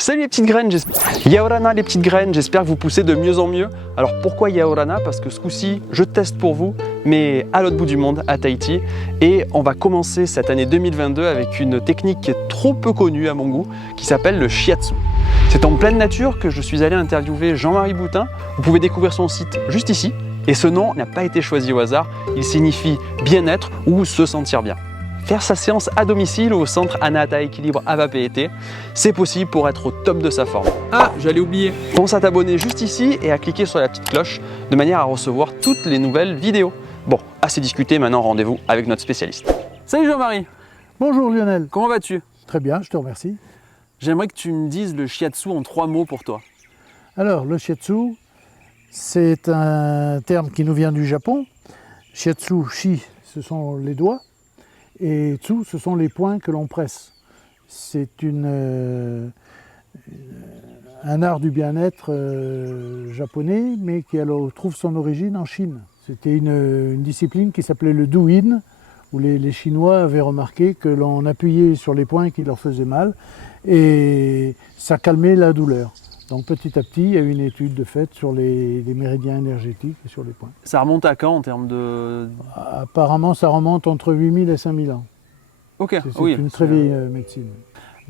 Salut les petites graines, Yaorana les petites graines, j'espère que vous poussez de mieux en mieux. Alors pourquoi Yaorana? Parce que ce coup-ci, je teste pour vous, mais à l'autre bout du monde, à Tahiti. Et on va commencer cette année 2022 avec une technique qui est trop peu connue à mon goût, qui s'appelle le shiatsu. C'est en pleine nature que je suis allé interviewer Jean-Marie Boutin. Vous pouvez découvrir son site juste ici. Et ce nom n'a pas été choisi au hasard, il signifie bien-être ou se sentir bien. Faire sa séance à domicile ou au centre Anahata Équilibre à Papeete, c'est possible pour être au top de sa forme. Ah, j'allais oublier. Pense à t'abonner juste ici et à cliquer sur la petite cloche de manière à recevoir toutes les nouvelles vidéos. Bon, assez discuté, maintenant rendez-vous avec notre spécialiste. Salut Jean-Marie. Bonjour Lionel. Comment vas-tu? Très bien, je te remercie. J'aimerais que tu me dises le shiatsu en 3 mots pour toi. Alors, le shiatsu, c'est un terme qui nous vient du Japon. Shiatsu, shi, ce sont les doigts. Et tsu, ce sont les points que l'on presse. C'est un art du bien-être japonais, mais qui alors trouve son origine en Chine. C'était une discipline qui s'appelait le do-in, où les Chinois avaient remarqué que l'on appuyait sur les points qui leur faisaient mal, et ça calmait la douleur. Donc petit à petit, il y a eu une étude faite sur les méridiens énergétiques et sur les points. Ça remonte à quand en termes de... Apparemment, ça remonte entre 8000 et 5000 ans. Ok, C'est oui. une très vieille médecine.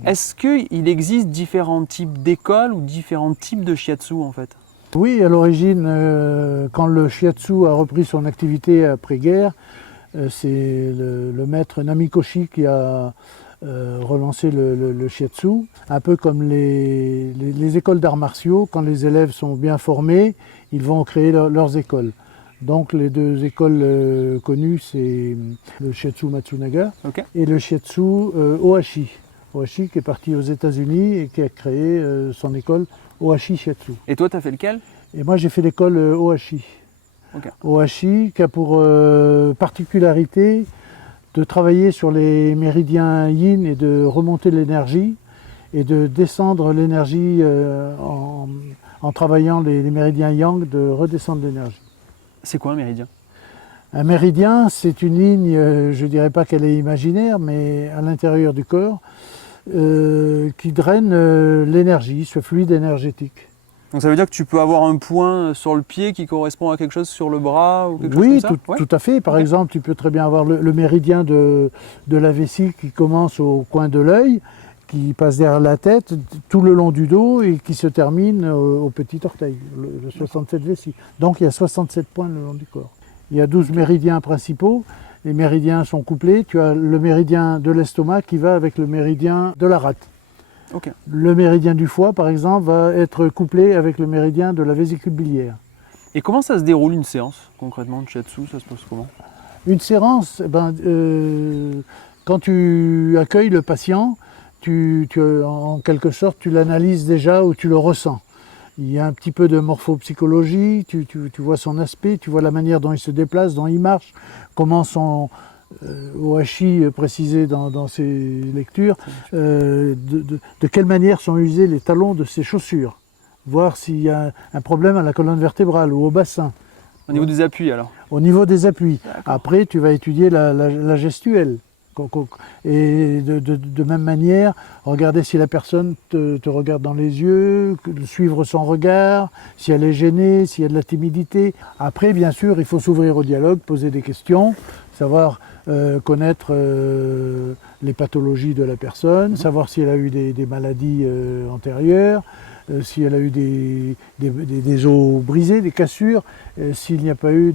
Est-ce qu'il existe différents types d'écoles ou différents types de shiatsu en fait? Oui, à l'origine, quand le shiatsu a repris son activité après-guerre, c'est le maître Namikoshi qui a relancé le shiatsu, un peu comme les écoles d'arts martiaux. Quand les élèves sont bien formés, ils vont créer leurs écoles. Donc les deux écoles connues, c'est le shiatsu Matsunaga et le shiatsu Ohashi. Ohashi qui est parti aux États-Unis et qui a créé son école Ohashi Shiatsu. Et toi, tu as fait lequel? Et moi, j'ai fait l'école Ohashi. Ohashi qui a pour particularité de travailler sur les méridiens yin et de remonter l'énergie et de descendre l'énergie en travaillant les méridiens yang, de redescendre l'énergie. C'est quoi un méridien? Un méridien, c'est une ligne, je ne dirais pas qu'elle est imaginaire, mais à l'intérieur du corps, qui draine l'énergie, ce fluide énergétique. Donc ça veut dire que tu peux avoir un point sur le pied qui correspond à quelque chose sur le bras ou quelque chose comme ça? Oui, tout à fait. Par exemple, tu peux très bien avoir le méridien de la vessie qui commence au coin de l'œil, qui passe derrière la tête, tout le long du dos et qui se termine au petit orteil, le 67 vessie. Donc il y a 67 points le long du corps. Il y a 12 méridiens principaux. Les méridiens sont couplés. Tu as le méridien de l'estomac qui va avec le méridien de la rate. Le méridien du foie, par exemple, va être couplé avec le méridien de la vésicule biliaire. Et comment ça se déroule une séance, concrètement, de shiatsu? Ça se passe comment? Une séance, quand tu accueilles le patient, en quelque sorte, tu l'analyses déjà ou tu le ressens. Il y a un petit peu de morphopsychologie, tu vois son aspect, tu vois la manière dont il se déplace, dont il marche, comment son... Ohashi précisé dans ses lectures, de quelle manière sont usés les talons de ses chaussures, voir s'il y a un problème à la colonne vertébrale ou au bassin. Au niveau des appuis alors? Au niveau des appuis. Après, tu vas étudier la gestuelle. Et de même manière, regarder si la personne te regarde dans les yeux, suivre son regard, si elle est gênée, s'il y a de la timidité. Après, bien sûr, il faut s'ouvrir au dialogue, poser des questions, savoir connaître les pathologies de la personne, savoir si elle a eu des maladies antérieures, si elle a eu des os brisés, des cassures, s'il n'y a pas eu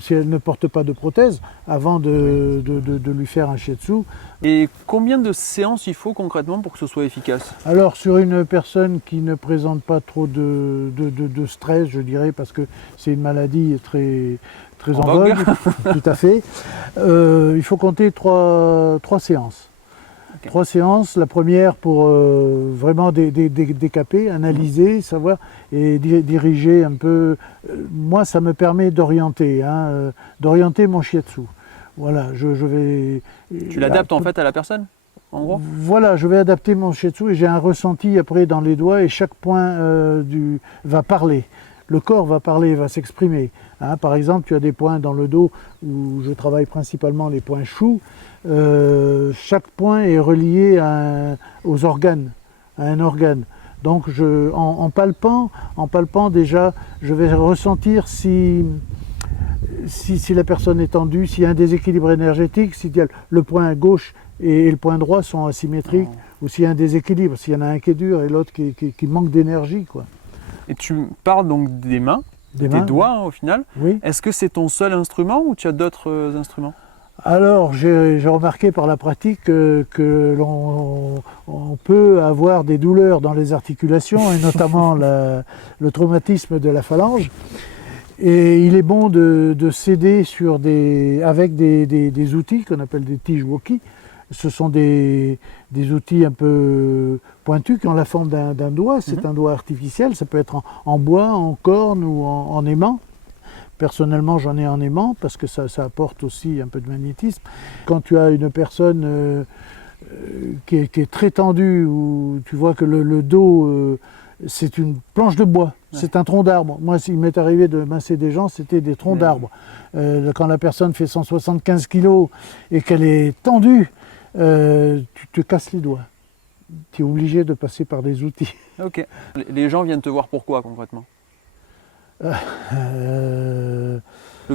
si elle ne porte pas de prothèse avant de lui faire un shiatsu. Et combien de séances il faut concrètement pour que ce soit efficace? Alors sur une personne qui ne présente pas trop de stress, je dirais, parce que c'est une maladie très en vogue, tout à fait, il faut compter trois séances. 3 séances, la première pour vraiment décaper, analyser, savoir et diriger un peu. Moi, ça me permet d'orienter, d'orienter mon shiatsu. Voilà, je vais... Tu l'adaptes en fait à la personne, en gros? Voilà, je vais adapter mon shiatsu et j'ai un ressenti après dans les doigts et chaque point va parler. Le corps va parler, va s'exprimer. Par exemple, tu as des points dans le dos où je travaille principalement les points chou. Chaque point est relié aux organes, à un organe. Donc en palpant déjà, je vais ressentir si la personne est tendue, s'il y a un déséquilibre énergétique, si le point gauche et le point droit sont asymétriques, ou s'il y a un déséquilibre, s'il y en a un qui est dur et l'autre qui manque d'énergie, quoi. Et tu parles donc des mains, tes doigts hein, au final. Oui. Est-ce que c'est ton seul instrument ou tu as d'autres instruments? Alors, j'ai remarqué par la pratique que on peut avoir des douleurs dans les articulations, et notamment le traumatisme de la phalange. Et il est bon de s'aider avec des outils qu'on appelle des tiges woki. Ce sont des outils un peu pointus qui ont la forme d'un doigt. C'est un doigt artificiel, ça peut être en bois, en corne ou en aimant. Personnellement, j'en ai en aimant parce que ça apporte aussi un peu de magnétisme. Quand tu as une personne qui est très tendue, où tu vois que le dos, c'est une planche de bois, c'est un tronc d'arbre. Moi, il m'est arrivé de masser des gens, c'était des troncs d'arbre. Quand la personne fait 175 kg et qu'elle est tendue, tu te casses les doigts. Tu es obligé de passer par des outils. Ok. Les gens viennent te voir pourquoi concrètement? Le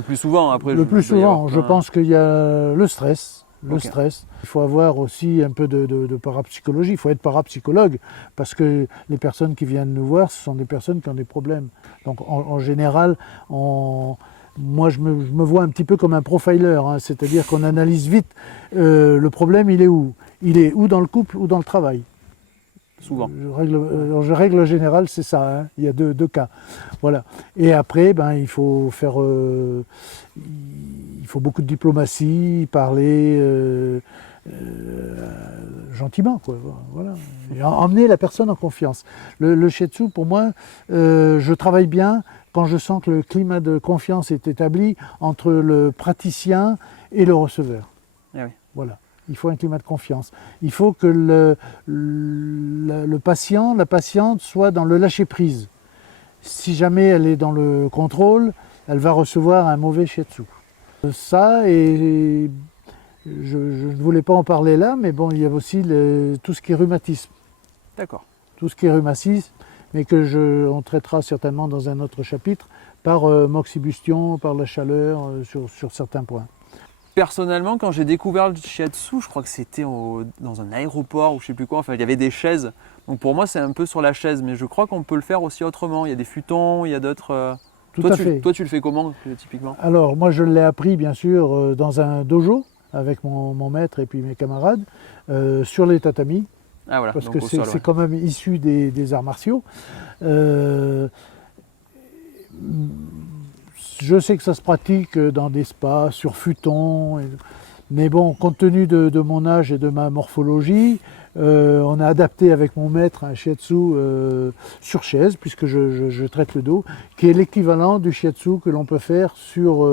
plus souvent, après. plus souvent, je pense qu'il y a le stress. Okay. Stress. Il faut avoir aussi un peu de parapsychologie, il faut être parapsychologue, parce que les personnes qui viennent nous voir, ce sont des personnes qui ont des problèmes. Donc en général, moi je me vois un petit peu comme un profiler, hein, c'est-à-dire qu'on analyse vite le problème, il est où? Il est ou dans le couple ou dans le travail. Souvent. Règle générale, c'est ça, hein. Il y a deux cas. Voilà. Et après, il faut faire... il faut beaucoup de diplomatie, parler gentiment, quoi. Voilà. Et emmener la personne en confiance. Le shiatsu, pour moi, je travaille bien quand je sens que le climat de confiance est établi entre le praticien et le receveur. Ah oui. Voilà. Il faut un climat de confiance. Il faut que le patient, la patiente soit dans le lâcher-prise. Si jamais elle est dans le contrôle, elle va recevoir un mauvais shiatsu. Ça, et je ne voulais pas en parler là, mais bon, il y a aussi tout ce qui est rhumatisme. D'accord. Tout ce qui est rhumatisme, mais on traitera certainement dans un autre chapitre, par moxibustion, par la chaleur, sur certains points. Personnellement, quand j'ai découvert le shiatsu, je crois que c'était dans un aéroport ou je sais plus quoi, enfin il y avait des chaises. Donc pour moi c'est un peu sur la chaise, mais je crois qu'on peut le faire aussi autrement. Il y a des futons, il y a d'autres... Tout à fait. Toi tu le fais comment typiquement? Alors moi je l'ai appris bien sûr dans un dojo avec mon maître et puis mes camarades, sur les tatamis. Ah voilà, parce que c'est quand même issu des arts martiaux. Je sais que ça se pratique dans des spas, sur futon, mais bon, compte tenu de mon âge et de ma morphologie, on a adapté avec mon maître un shiatsu sur chaise, puisque je traite le dos, qui est l'équivalent du shiatsu que l'on peut faire sur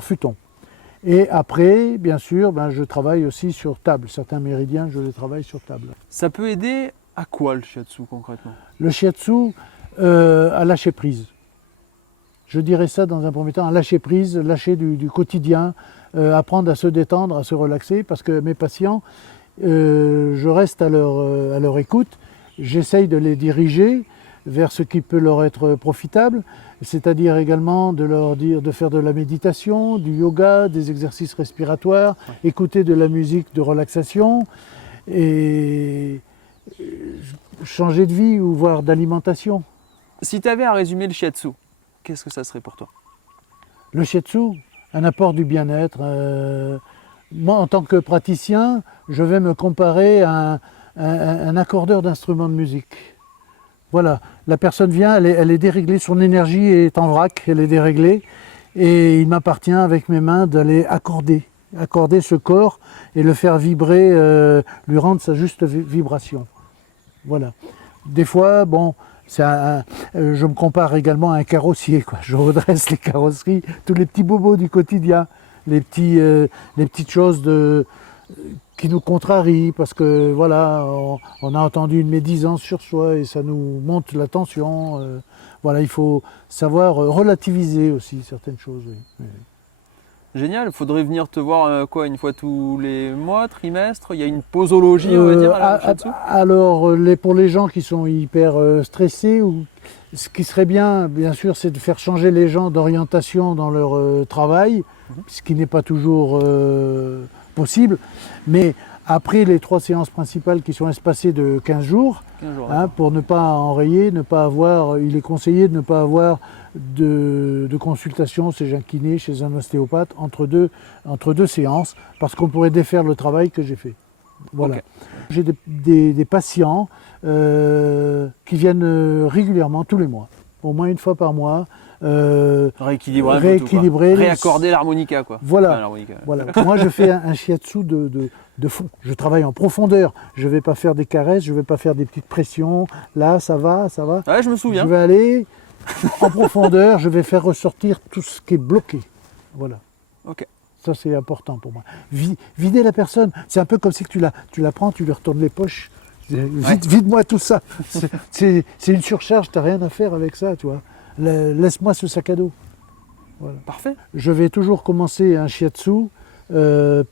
futon. Et après, bien sûr, je travaille aussi sur table. Certains méridiens, je les travaille sur table. Ça peut aider à quoi le shiatsu concrètement? Le shiatsu, à lâcher prise. Je dirais ça dans un premier temps, à lâcher prise, lâcher du quotidien, apprendre à se détendre, à se relaxer, parce que mes patients, je reste à leur écoute, j'essaye de les diriger vers ce qui peut leur être profitable, c'est-à-dire également de leur dire de faire de la méditation, du yoga, des exercices respiratoires, écouter de la musique de relaxation, et changer de vie ou voire d'alimentation. Si tu avais à résumer le shiatsu, qu'est-ce que ça serait pour toi? Le shiatsu, un apport du bien-être. Moi, en tant que praticien, je vais me comparer à un accordeur d'instruments de musique. Voilà, la personne vient, elle est déréglée, son énergie est en vrac, elle est déréglée, et il m'appartient avec mes mains d'aller accorder ce corps et le faire vibrer, lui rendre sa juste vibration. Voilà. Des fois, bon, je me compare également à un carrossier, quoi. Je redresse les carrosseries, tous les petits bobos du quotidien, les petites choses qui nous contrarient, parce que voilà, on a entendu une médisance sur soi et ça nous monte la tension. Voilà, il faut savoir relativiser aussi certaines choses. Oui. Génial, faudrait venir te voir quoi, une fois tous les mois, trimestres. Il y a une posologie, on va dire, à la shiatsu. Alors, pour les gens qui sont hyper stressés, ou, ce qui serait bien sûr, c'est de faire changer les gens d'orientation dans leur travail, ce qui n'est pas toujours possible. Mais après les 3 séances principales qui sont espacées de 15 jours, pour ne pas enrayer, il est conseillé de ne pas avoir de consultation chez un kiné, chez un ostéopathe, entre deux séances, parce qu'on pourrait défaire le travail que j'ai fait. Voilà. Okay. J'ai des patients qui viennent régulièrement, tous les mois, au moins une fois par mois. Rééquilibrer, réaccorder l'harmonica, quoi. Voilà. Voilà. Moi, je fais un shiatsu de fond. Je travaille en profondeur. Je ne vais pas faire des caresses, je ne vais pas faire des petites pressions. Là, ça va. Ouais, je me souviens. Je vais aller en profondeur, je vais faire ressortir tout ce qui est bloqué. Voilà. Ok. Ça, c'est important pour moi. Vider la personne, c'est un peu comme si tu la prends, tu lui retournes les poches. Vide-moi tout ça. C'est une surcharge, tu n'as rien à faire avec ça, tu vois. Laisse-moi ce sac à dos. Voilà. Parfait. Je vais toujours commencer un shiatsu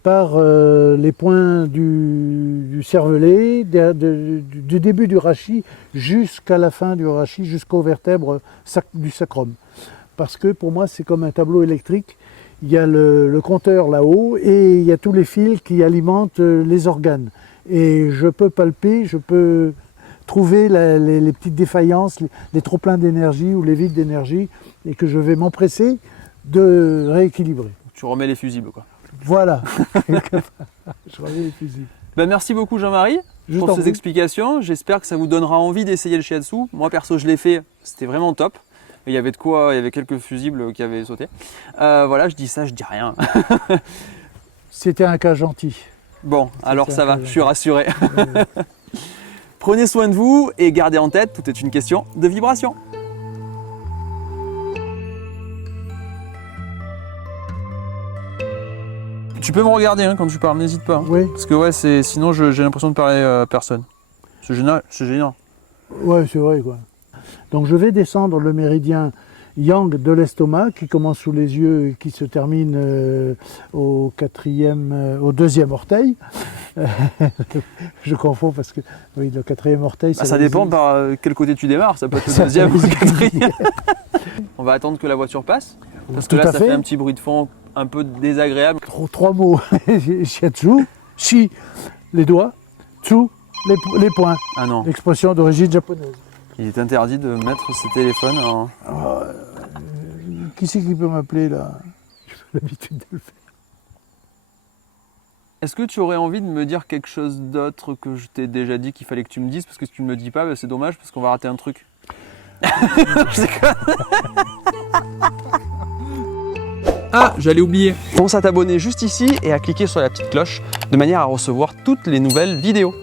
par les points du cervelet, du début du rachis jusqu'à la fin du rachis, jusqu'aux vertèbres du sacrum. Parce que pour moi, c'est comme un tableau électrique. Il y a le compteur là-haut et il y a tous les fils qui alimentent les organes. Et je peux palper, je peux trouver les petites défaillances, les trop-pleins d'énergie ou les vides d'énergie, et que je vais m'empresser de rééquilibrer. Tu remets les fusibles, quoi. Voilà. Je remets les fusibles. Ben, merci beaucoup Jean-Marie pour ces explications. J'espère que ça vous donnera envie d'essayer le shiatsu. Moi perso, je l'ai fait, c'était vraiment top. Il y avait de quoi, il y avait quelques fusibles qui avaient sauté. Voilà, je dis ça, je dis rien. C'était un cas gentil. Bon, alors ça va, je suis rassuré. Prenez soin de vous et gardez en tête, tout est une question de vibration. Tu peux me regarder hein, quand tu parles, n'hésite pas. Hein. Oui. Parce que ouais, sinon j'ai l'impression de parler à personne. C'est génial, c'est génial. Ouais, c'est vrai quoi. Donc je vais descendre le méridien yang de l'estomac qui commence sous les yeux et qui se termine au deuxième orteil. Je confonds parce que oui, le 4e orteil. Ça dépend par quel côté tu démarres, ça peut être le 2e ou le 4e. On va attendre que la voiture passe, parce que là ça fait un petit bruit de fond un peu désagréable. 3 mots, shiatsu, shi, les doigts, tsu, les poings. Ah non. Expression d'origine japonaise. Il est interdit de mettre ses téléphones en... Qui c'est qui peut m'appeler là? J'ai l'habitude de le faire. Est-ce que tu aurais envie de me dire quelque chose d'autre que je t'ai déjà dit qu'il fallait que tu me dises? Parce que si tu ne me le dis pas, c'est dommage parce qu'on va rater un truc. Ah, j'allais oublier. Pense à t'abonner juste ici et à cliquer sur la petite cloche de manière à recevoir toutes les nouvelles vidéos.